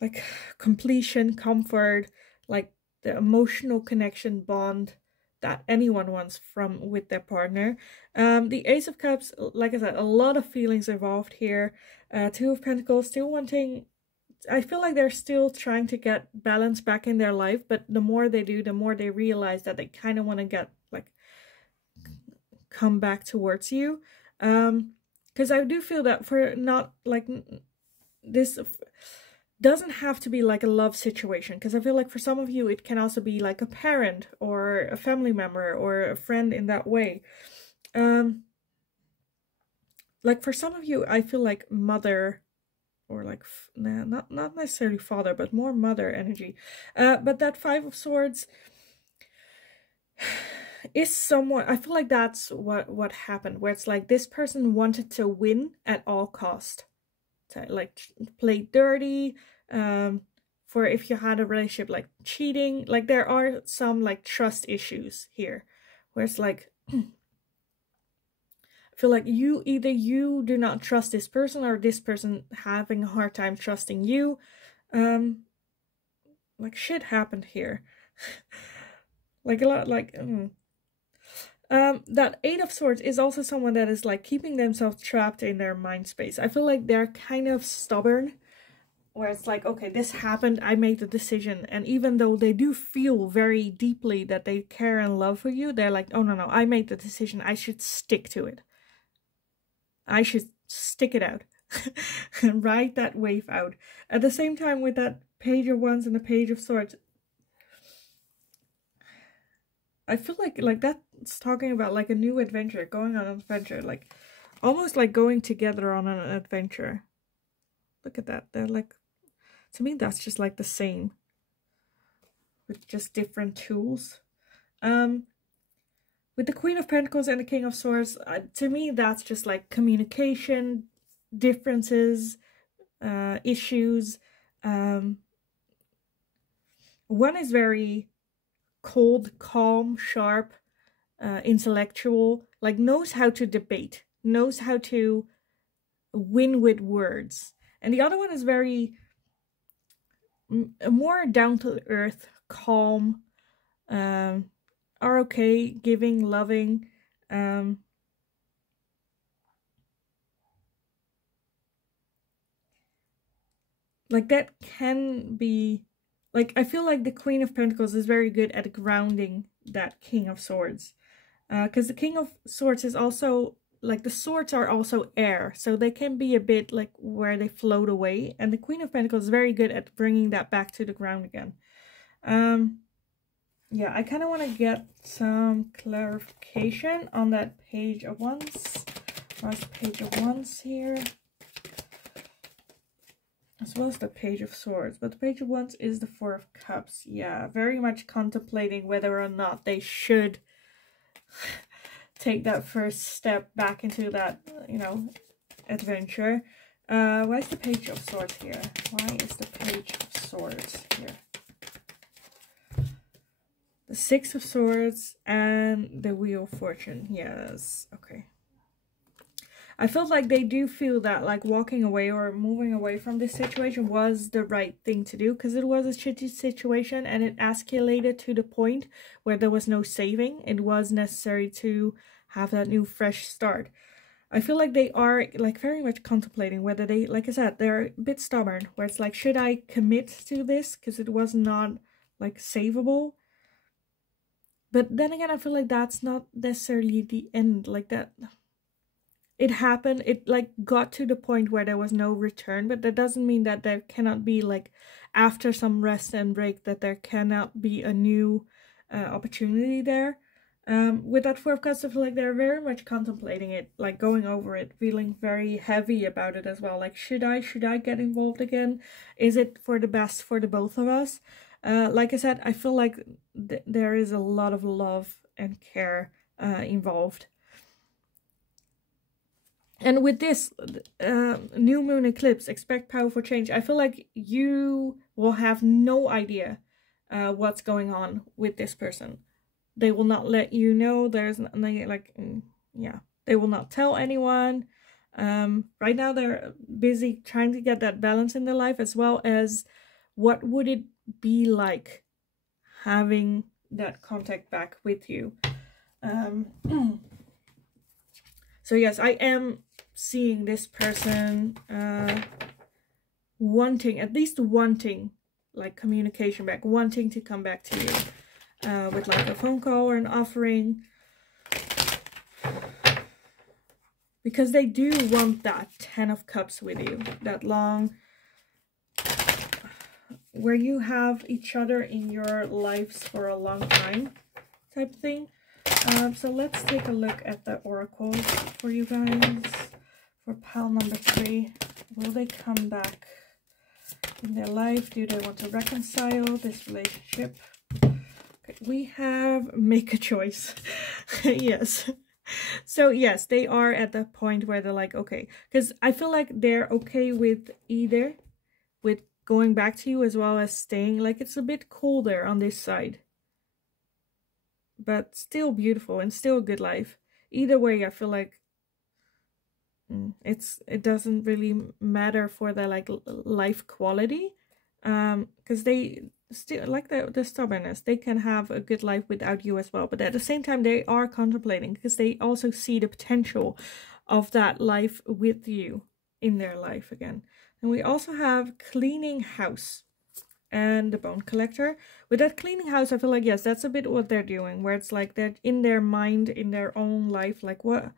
like completion, comfort, like the emotional connection bond that anyone wants from with their partner. The Ace of Cups, like I said, a lot of feelings involved here. Two of Pentacles, still wanting, I feel like they're still trying to get balance back in their life, but the more they do, the more they realize that they kind of want to get like come back towards you. Because I do feel that for not like this doesn't have to be like a love situation, because I feel like for some of you it can also be like a parent or a family member or a friend in that way. Like for some of you I feel like mother, or like not necessarily father, but more mother energy. But that 5 of Swords is somewhat, I feel like that's what happened, where it's like this person wanted to win at all cost, to like play dirty, for if you had a relationship, like cheating, like there are some like trust issues here, where it's like I feel like you do not trust this person, or this person having a hard time trusting you. Like shit happened here. Like a lot, like that 8 of Swords is also someone that is like keeping themselves trapped in their mind space. I feel like they're kind of stubborn, where it's like, okay, this happened, I made the decision, and even though they do feel very deeply that they care and love for you, they're like, oh no, I made the decision, I should stick to it. I should stick it out and ride that wave out. At the same time, with that Page of Wands and the Page of Swords, I feel like that's talking about like a new adventure, going on an adventure, like almost like going together on an adventure. Look at that. They're like, to me, that's just like the same, with just different tools. With the Queen of Pentacles and the King of Swords, to me, that's just like communication, differences, issues. One is very cold, calm, sharp, intellectual, like knows how to debate, knows how to win with words. And the other one is very more down to earth, calm, are okay, giving, loving. Like that can be, like, I feel like the Queen of Pentacles is very good at grounding that King of Swords. Because the King of Swords is also, like, the swords are also air, so they can be a bit like where they float away. And the Queen of Pentacles is very good at bringing that back to the ground again. Yeah, I kind of want to get some clarification on that Page of Wands. Last Page of Wands here. As well as the Page of Swords. But the Page of Wands is the 4 of Cups. Yeah, very much contemplating whether or not they should take that first step back into that, you know, adventure. Why is the Page of Swords here? Why is the Page of Swords here? The 6 of Swords and the Wheel of Fortune. Yes, okay. I felt like they do feel that like walking away or moving away from this situation was the right thing to do, because it was a shitty situation and it escalated to the point where there was no saving. It was necessary to have that new fresh start. I feel like they are like very much contemplating whether they, like I said, they're a bit stubborn, where it's like, should I commit to this because it was not like savable? But then again, I feel like that's not necessarily the end. Like that, it happened, it like got to the point where there was no return, but that doesn't mean that there cannot be, like, after some rest and break, that there cannot be a new opportunity there. With that 4 of Cups, I feel like they're very much contemplating it, like going over it, feeling very heavy about it as well. Like, should I get involved again? Is it for the best for the both of us? Like I said, I feel like there is a lot of love and care involved. And with this new moon eclipse, expect powerful change. I feel like you will have no idea what's going on with this person. They will not let you know. There's like, yeah, they will not tell anyone. Right now they're busy trying to get that balance in their life, as well as what would it be like having that contact back with you. So yes, I am seeing this person wanting, at least wanting, like, communication back, wanting to come back to you with like a phone call or an offering. because they do want that 10 of Cups with you, that long, where you have each other in your lives for a long time type thing. So let's take a look at the oracles for you guys. For pile number 3, will they come back in their life? Do they want to reconcile this relationship? Okay, we have make a choice. Yes. So yes, they are at the point where they're like, okay, because I feel like they're okay with either with going back to you as well as staying. Like, it's a bit colder on this side, but still beautiful and still a good life. Either way, I feel like it doesn't really matter for the like life quality, because they still like the stubbornness. They can have a good life without you as well, but at the same time they are contemplating, because they also see the potential of that life with you in their life again. And we also have cleaning house and the bone collector. With that cleaning house, I feel like, yes, that's a bit what they're doing, where it's like they're in their mind, in their own life, like what,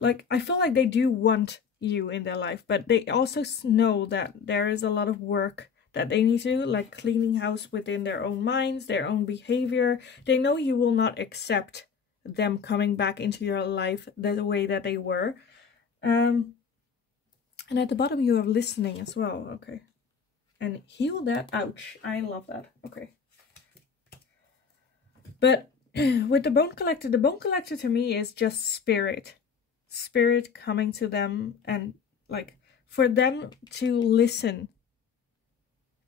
like I feel like they do want you in their life, but they also know that there is a lot of work that they need to do, like cleaning house within their own minds, their own behavior. They know you will not accept them coming back into your life the way that they were. And at the bottom you have listening as well. Okay. And heal that. Ouch. I love that. Okay. But with the bone collector to me is just spirit. Spirit coming to them, and like for them to listen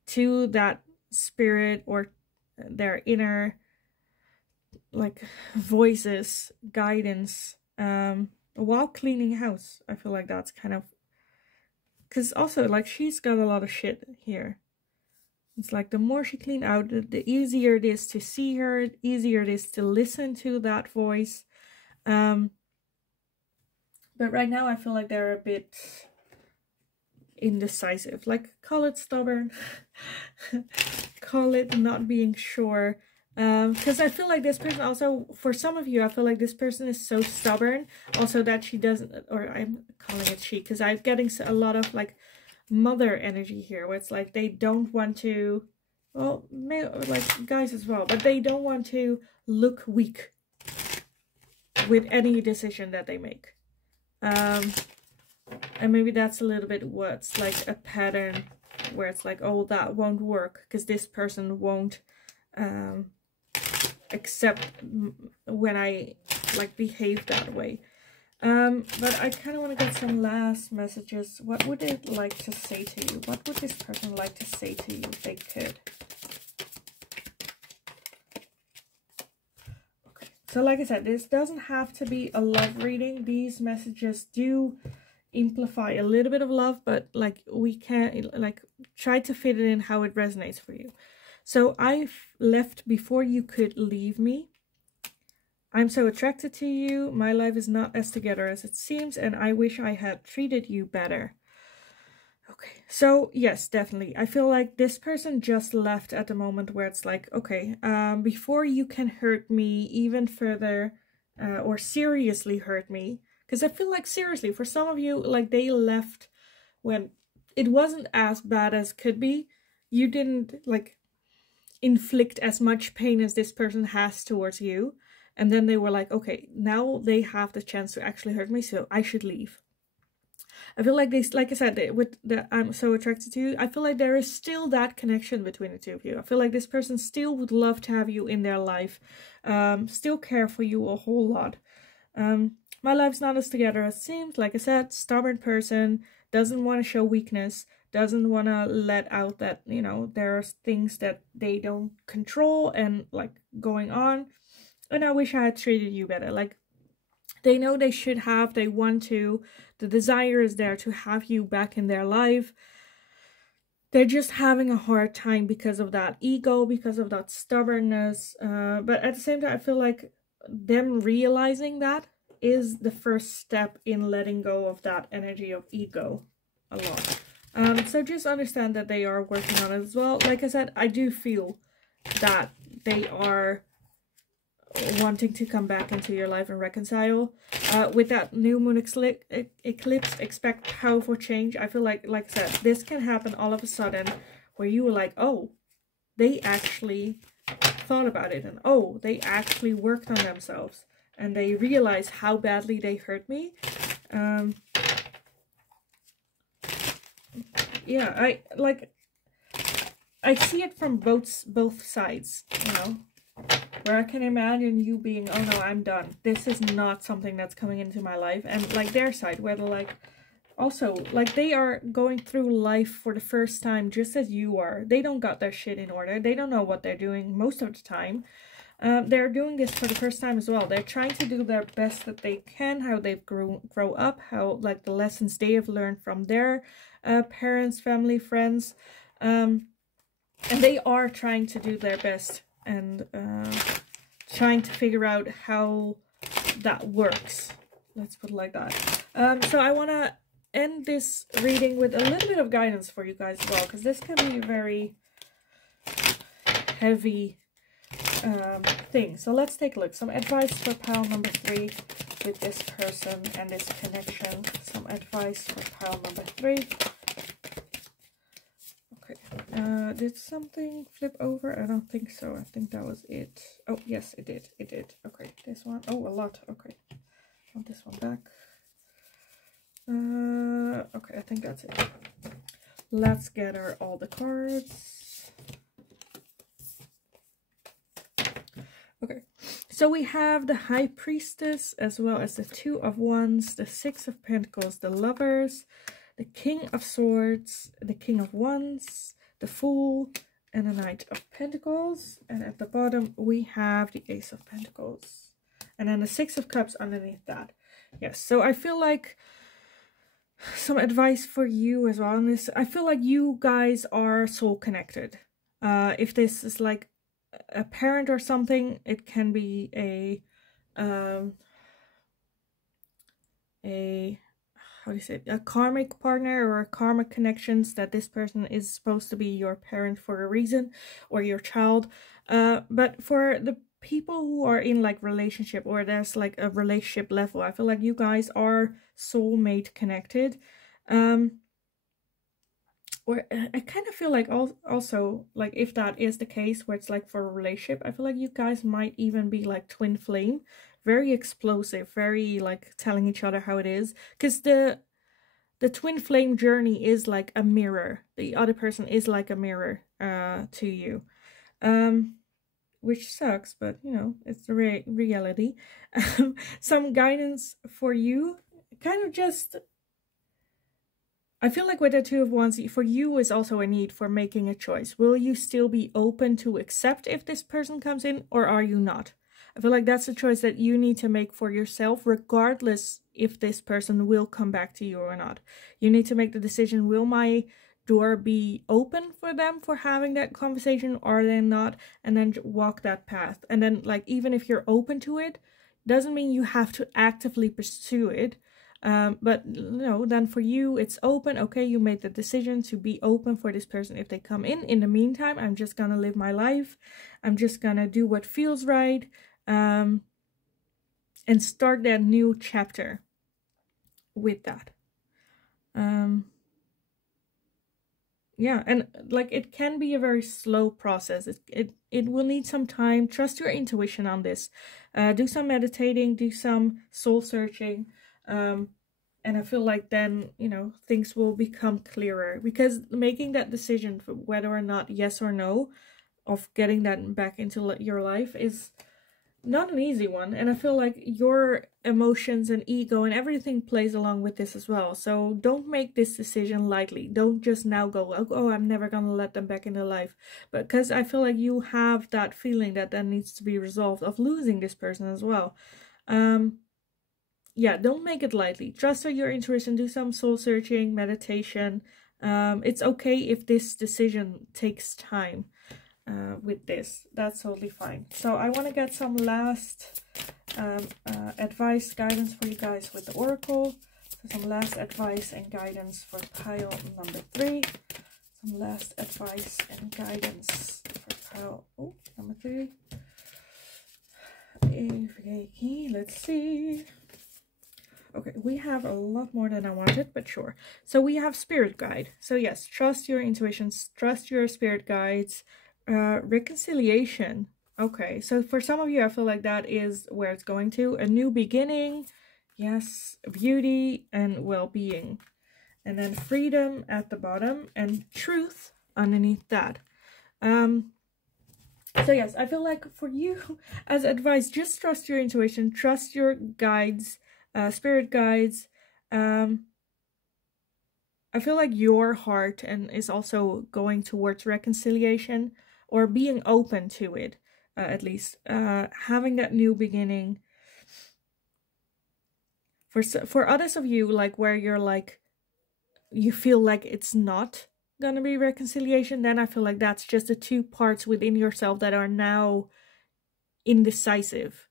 to that spirit or their inner like voices, guidance, while cleaning house. I feel like that's kind of, because also like she's got a lot of shit here. It's like the more she clean out, the easier it is to see her, the easier it is to listen to that voice. But right now I feel like they're a bit indecisive. Like, call it stubborn, call it not being sure. Because I feel like this person also, for some of you, I feel like this person is so stubborn also that she doesn't, or I'm calling it she, because I'm getting a lot of like mother energy here, where it's like they don't want to, well, like guys as well, but they don't want to look weak with any decision that they make. And maybe that's a little bit what's like a pattern where it's like, oh, that won't work because this person won't accept when I like behave that way. But I kind of want to get some last messages. What would it like to say to you? What would this person like to say to you if they could? Okay, so like I said, this doesn't have to be a love reading. These messages do amplify a little bit of love, but like we can like try to fit it in how it resonates for you. So I've left before you could leave me. I'm so attracted to you. My life is not as together as it seems, and I wish I had treated you better. Okay, so yes, definitely. I feel like this person just left at the moment where it's like, okay, before you can hurt me even further or seriously hurt me, because I feel like seriously, for some of you, like they left when it wasn't as bad as could be. You didn't like inflict as much pain as this person has towards you. And then they were like, okay, now they have the chance to actually hurt me, so I should leave. I feel like this, like I said, with the I'm so attracted to you, I feel like there is still that connection between the two of you. I feel like this person still would love to have you in their life, still care for you a whole lot. My life's not as together as it seems. Like I said, stubborn person, doesn't want to show weakness, doesn't want to let out that, you know, there are things that they don't control and like going on. And I wish I had treated you better. Like, they know they should have, they want to, the desire is there to have you back in their life. They're just having a hard time because of that ego, because of that stubbornness. But at the same time, I feel like them realizing that is the first step in letting go of that energy of ego a lot. So just understand that they are working on it as well. Like I said, I do feel that they are wanting to come back into your life and reconcile. With that new moon eclipse, expect powerful change. I feel like I said, this can happen all of a sudden where you were like, oh, they actually thought about it, and oh, they actually worked on themselves, and they realized how badly they hurt me. Yeah, I see it from both sides, you know, where I can imagine you being, oh no, I'm done. This is not something that's coming into my life. And like their side, where they're like, also, like they are going through life for the first time just as you are. They don't got their shit in order. They don't know what they're doing most of the time. They're doing this for the first time as well. They're trying to do their best that they can, how they've grow up, how like the lessons they have learned from their parents, family, friends. And they are trying to do their best and trying to figure out how that works. Let's put it like that. So I want to end this reading with a little bit of guidance for you guys as well, because this can be a very heavy thing. So let's take a look. Some advice for pile number 3 with this person and this connection. Some advice for pile number 3. Did something flip over? I don't think so. I think that was it. Oh, yes, it did. It did. Okay, this one. Oh, a lot. Okay. Want this one back. Okay, I think that's it. Let's gather all the cards. Okay, so we have the High Priestess as well as the Two of Wands, the Six of Pentacles, the Lovers, the King of Swords, the King of Wands, the Fool, and the Knight of Pentacles. And at the bottom we have the Ace of Pentacles, and then the Six of Cups underneath that. Yes, so I feel like some advice for you as well on this. I feel like you guys are soul connected. If this is like a parent or something, it can be a how do you say it? A karmic partner or a karmic connections, that this person is supposed to be your parent for a reason, or your child. But for the people who are in like relationship, or there's like a relationship level, I feel like you guys are soulmate connected. Or I kind of feel like also like if that is the case, where it's like for a relationship, I feel like you guys might even be like twin flame, very explosive, very like telling each other how it is, because the twin flame journey is like a mirror. The other person is like a mirror to you, which sucks, but you know, it's the reality. Some guidance for you, kind of just, I feel like with the Two of Wands, for you is also a need for making a choice. Will you still be open to accept if this person comes in, or are you not? I feel like that's a choice that you need to make for yourself, regardless if this person will come back to you or not. You need to make the decision, will my door be open for them for having that conversation, or are they not? And then walk that path. And then like, even if you're open to it, doesn't mean you have to actively pursue it. But no, then for you it's open. Okay, you made the decision to be open for this person if they come in. In the meantime, I'm just gonna live my life. I'm just gonna do what feels right, and start that new chapter with that. Yeah, and like it can be a very slow process. It will need some time. Trust your intuition on this. Do some meditating, do some soul searching. And I feel like then, you know, things will become clearer, because making that decision for whether or not yes or no of getting that back into your life is not an easy one. And I feel like your emotions and ego and everything plays along with this as well. So don't make this decision lightly. Don't just now go, oh, I'm never gonna let them back into life. But because I feel like you have that feeling that needs to be resolved of losing this person as well. Yeah, don't make it lightly. Trust your intuition, do some soul searching, meditation. It's okay if this decision takes time with this. That's totally fine. So I want to get some last advice, guidance for you guys with the Oracle. So some last advice and guidance for pile number 3. Some last advice and guidance for pile number 3. Reiki, let's see. Okay, we have a lot more than I wanted, but sure. So we have spirit guide. So yes, trust your intuitions, trust your spirit guides. Reconciliation. Okay, so for some of you, I feel like that is where it's going to. A new beginning. Yes, beauty and well-being. And then freedom at the bottom and truth underneath that. So yes, I feel like for you, as advice, just trust your intuition, trust your guides, spirit guides. I feel like your heart and is also going towards reconciliation or being open to it, at least. Having that new beginning. For others of you, like where you're like, you feel like it's not gonna be reconciliation, then I feel like that's just the two parts within yourself that are now indecisive,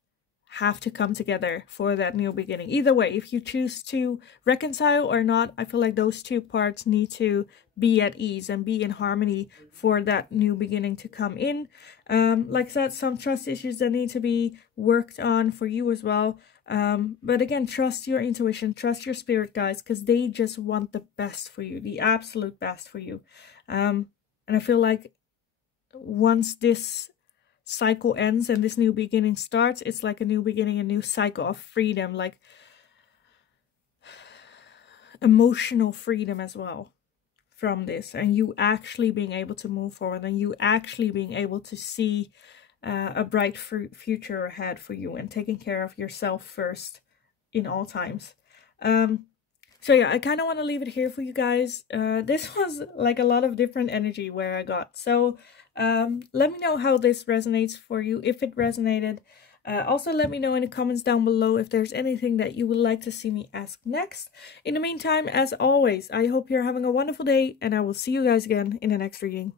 have to come together for that new beginning. Either way, if you choose to reconcile or not, I feel like those two parts need to be at ease and be in harmony for that new beginning to come in. Like I said, some trust issues that need to be worked on for you as well. But again, trust your intuition, trust your spirit guides, because they just want the best for you, the absolute best for you. And I feel like once this cycle ends and this new beginning starts, it's like a new beginning, a new cycle of freedom, like emotional freedom as well from this, and you actually being able to move forward, and you actually being able to see a bright future ahead for you, and taking care of yourself first in all times. So yeah, I kind of want to leave it here for you guys. This was like a lot of different energy where I got. So let me know how this resonates for you, if it resonated. Also, let me know in the comments down below if there's anything that you would like to see me ask next. In the meantime, as always, I hope you're having a wonderful day, and I will see you guys again in the next reading.